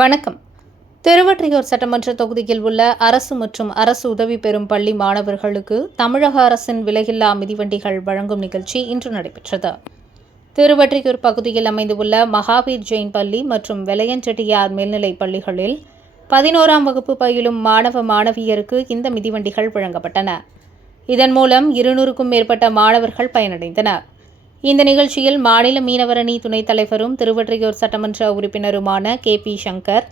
வணக்கம். திருவொற்றியூர் சட்டமன்ற தொகுதியில் உள்ள அரசு மற்றும் அரசு உதவி பெறும் பள்ளி மாணவர்களுக்கு தமிழக அரசின் விலையில்லா மிதிவண்டிகள் வழங்கும் நிகழ்ச்சி இன்று நடைபெற்றது. திருவொற்றியூர் பகுதியில் அமைந்துள்ள மகாவீர் ஜெயின் பள்ளி மற்றும் வெளையஞ்செட்டியார் மேல்நிலைப் பள்ளிகளில் 11ஆம் வகுப்பு பயிலும் மாணவ மாணவியருக்கு இந்த மிதிவண்டிகள் வழங்கப்பட்டன. இதன் மூலம் 200க்கும் மேற்பட்ட மாணவர்கள் பயனடைந்தனர். இந்த நிகழ்ச்சியில் மாநில மீனவரணி துணைத் தலைவரும் திருவொற்றியூர் சட்டமன்ற உறுப்பினருமான KP சங்கர்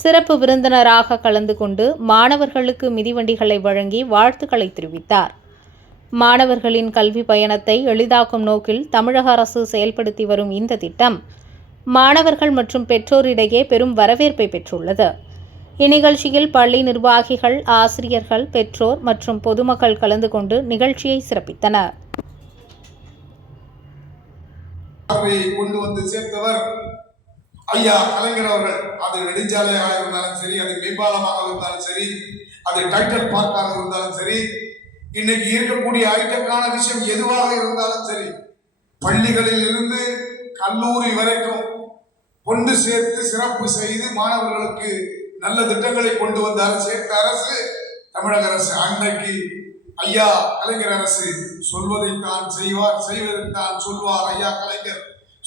சிறப்பு விருந்தினராக கலந்து கொண்டு மாணவர்களுக்கு மிதிவண்டிகளை வழங்கி வாழ்த்துக்களை தெரிவித்தார். மாணவர்களின் கல்வி பயணத்தை எளிதாக்கும் நோக்கில் தமிழக அரசு செயல்படுத்தி வரும் இந்த திட்டம் மாணவர்கள் மற்றும் பெற்றோரிடையே பெரும் வரவேற்பை பெற்றுள்ளது. இந்நிகழ்ச்சியில் பள்ளி நிர்வாகிகள், ஆசிரியர்கள், பெற்றோர் மற்றும் பொதுமக்கள் கலந்து கொண்டு நிகழ்ச்சியை சிறப்பித்தனர். கொண்டு வந்து சேர்த்தவர் ஐயா கலைஞர் அவர்கள். அது நெடுஞ்சாலையாக இருந்தாலும் சரி, அது மேம்பாலமாக இருந்தாலும் சரி, அது டைட்டில் பார்க்காக இருந்தாலும் சரி, இன்னைக்கு இருக்கக்கூடிய ஹைடெக்கான விஷயம் எதுவாக இருந்தாலும் சரி, பள்ளிகளில் இருந்து கல்லூரி வரைக்கும் கொண்டு சேர்த்து சிறப்பு செய்து மாணவர்களுக்கு நல்ல திட்டங்களை கொண்டு வந்த சேர்த்த அரசு தமிழக அரசு. அன்றைக்கு ஐயா கலைஞர் அரசு சொல்வதைத்தான் செய்வார், செய்வதைத்தான் சொல்வார். ஐயா கலைஞர்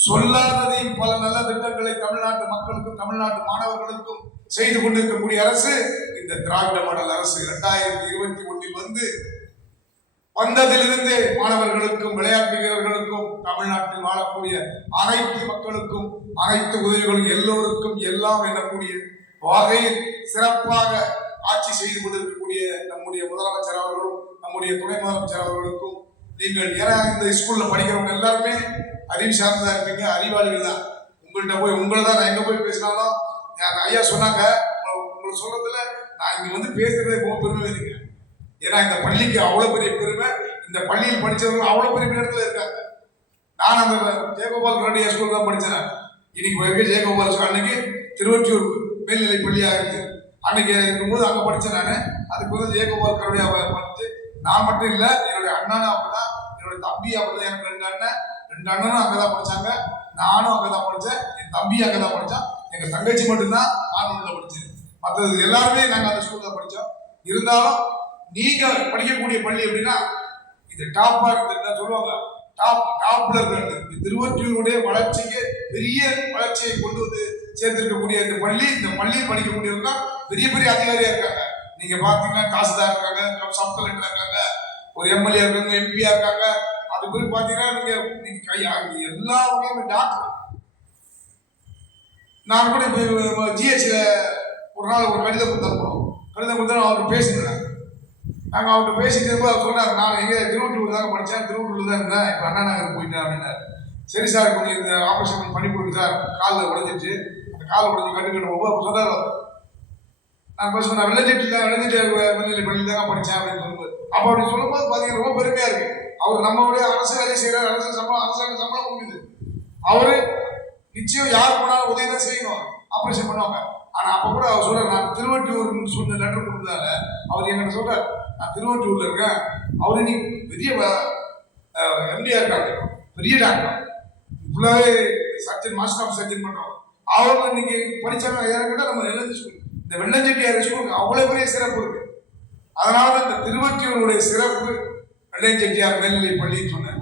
சொல்லாததையும் பல நல்ல திட்டங்களை தமிழ்நாட்டு மக்களுக்கும் தமிழ்நாட்டு மாணவர்களுக்கும் செய்து கொண்டிருக்கக்கூடிய அரசு இந்த திராவிட மாடல் அரசு. 2021 வந்து வந்ததிலிருந்தே மாணவர்களுக்கும் விளையாட்டு வீரர்களுக்கும் தமிழ்நாட்டில் வாழக்கூடிய அனைத்து மக்களுக்கும் அனைத்து உதவிகளும் எல்லோருக்கும் எல்லாம் எண்ணக்கூடிய வகையில் சிறப்பாக ஆட்சி செய்து கொண்டிருக்கக்கூடிய நம்முடைய முதலமைச்சர் அவர்களும் நம்முடைய துணை முதலமைச்சர் அவர்களுக்கும், நீங்கள் ஏன்னா இந்த ஸ்கூல்ல படிக்கிறவங்க எல்லாருமே அறிவு சார்ந்தா இருப்பீங்க, அறிவாளிகள் தான். உங்கள்கிட்ட போய் உங்களை தான் நான் எங்க போய் பேசினாலும் ஐயா சொன்னாங்க, உங்களை சொல்றதுல நான் இங்க வந்து பேசுறதே ரொம்ப பெருமை இருக்கு. ஏன்னா இந்த பள்ளிக்கு அவ்வளவு பெரிய பெருமை, இந்த பள்ளியில் படிச்சவங்க அவ்வளவு பெரிய இடத்துல இருக்காங்க. நான் அந்த ஜெயகோபால் ரெட்டி ஸ்கூல் தான் படித்தேன். இன்னைக்கு இருக்க ஜெயகோபால் ஸ்கூல் அன்னைக்கு திருவொற்றியூர் மேல்நிலை பள்ளியாக இருக்கு. அன்னைக்கு இருக்கும்போது அங்கே படித்தேன் நான். அதுக்கு வந்து ஜெயகோபால் கருடைய படித்து நான் மட்டும் இல்லை, என்னுடைய அண்ணனும் அப்படிதான், என்னுடைய தம்பி அப்படிதான். எனக்கு ரெண்டு அண்ணனும் அங்கே தான் படித்தாங்க, நானும் அங்கே தான் படித்தேன், என் தம்பி அங்கே தான் படித்தான், எங்கள் தங்கச்சி மட்டும்தான் ஆனூரில் படித்தேன். மற்றது எல்லாருமே நாங்கள் அந்த ஸ்கூலில் தான் படித்தோம். இருந்தாலும் நீங்கள் படிக்கக்கூடிய பள்ளி எப்படின்னா இது டாப்பாக இருக்குதுன்னு சொல்லுவாங்க. டாப்ல இருக்கிறது திருவொற்றியூருடைய வளர்ச்சிக்கு பெரிய வளர்ச்சியை கொண்டு வந்து சேர்ந்திருக்கக்கூடிய இந்த பள்ளியில் படிக்கக்கூடியவங்க பெரிய பெரிய அதிகாரியா இருக்காங்க. நீங்க பாத்தீங்கன்னா தாசில்தார் இருக்காங்க, சப் கலெக்டர் இருக்காங்க, ஒரு MLA இருக்காங்க, MP இருக்காங்க. அது பிறகு பாத்தீங்கன்னா நீங்க எல்லா வகையுமே டாக்டர். நான் கூட GH ஒரு நாள் ஒரு கடிதம் கொடுத்தா அவருக்கு பேசினேன். நாங்கள் அவர்கிட்ட பேசிட்டு அவர் சொன்னார், நான் எங்கே திருவொற்றியூர் தாங்க படித்தேன், திருவொற்றியூர் தான் இருந்தேன், இப்போ அண்ணா நகர் போயிட்டேன் அப்படின்னாரு. சரி சார், கொஞ்சம் இந்த ஆபரேஷன் பண்ணி கொடுங்க சார், காலில் உடஞ்சிச்சு, அந்த காலை உடஞ்சி கட்டுக்கிட்டு போகும்போது அப்போ சொன்னார். நான் பேச நான் வெள்ளஞ்செட்டியார் மேல்நிலை பள்ளியில் தாங்க படித்தேன் அப்படின்னு சொல்லும்போது, அப்போ அப்படி சொல்லும்போது பார்த்தீங்கன்னா ரொம்ப பெருமையாக இருக்கு. அவர் நம்மளுடைய அரசு வேலையை செய்கிறார், அரசாங்க சம்பளம் கொடுக்குது. அவரு நிச்சயம் யார் போனாலும் உதவி தான் செய்யணும், ஆப்ரேஷன் பண்ணுவாங்க. ஆனால் அப்போ கூட அவர் சொல்றார், நான் திருவொற்றியூர்னு சொன்ன லெட்டர் கொடுத்தாரு. அவர் என்கிட்ட சொல்றார், நான் திருவொற்றியூர்ல இருக்கேன், அவரு நீ பெரிய MDயா இருக்காங்க, பெரிய டாக்டர், ஃபுல்லாவே சர்ஜன், மாஸ்டர் ஆஃப் சர்ஜன் பண்றோம். அவங்க இன்னைக்கு படிச்சாங்க யாருக்கிட்ட நம்ம இந்த வெள்ளஞ்செட்டியார் ஸ்கூலுக்கு அவ்வளவு பெரிய சிறப்பு இருக்கு. அதனால இந்த திருவொற்றியூருடைய சிறப்பு வெள்ளஞ்செட்டியார் மேல்நிலை பள்ளின்னு சொன்னேன்.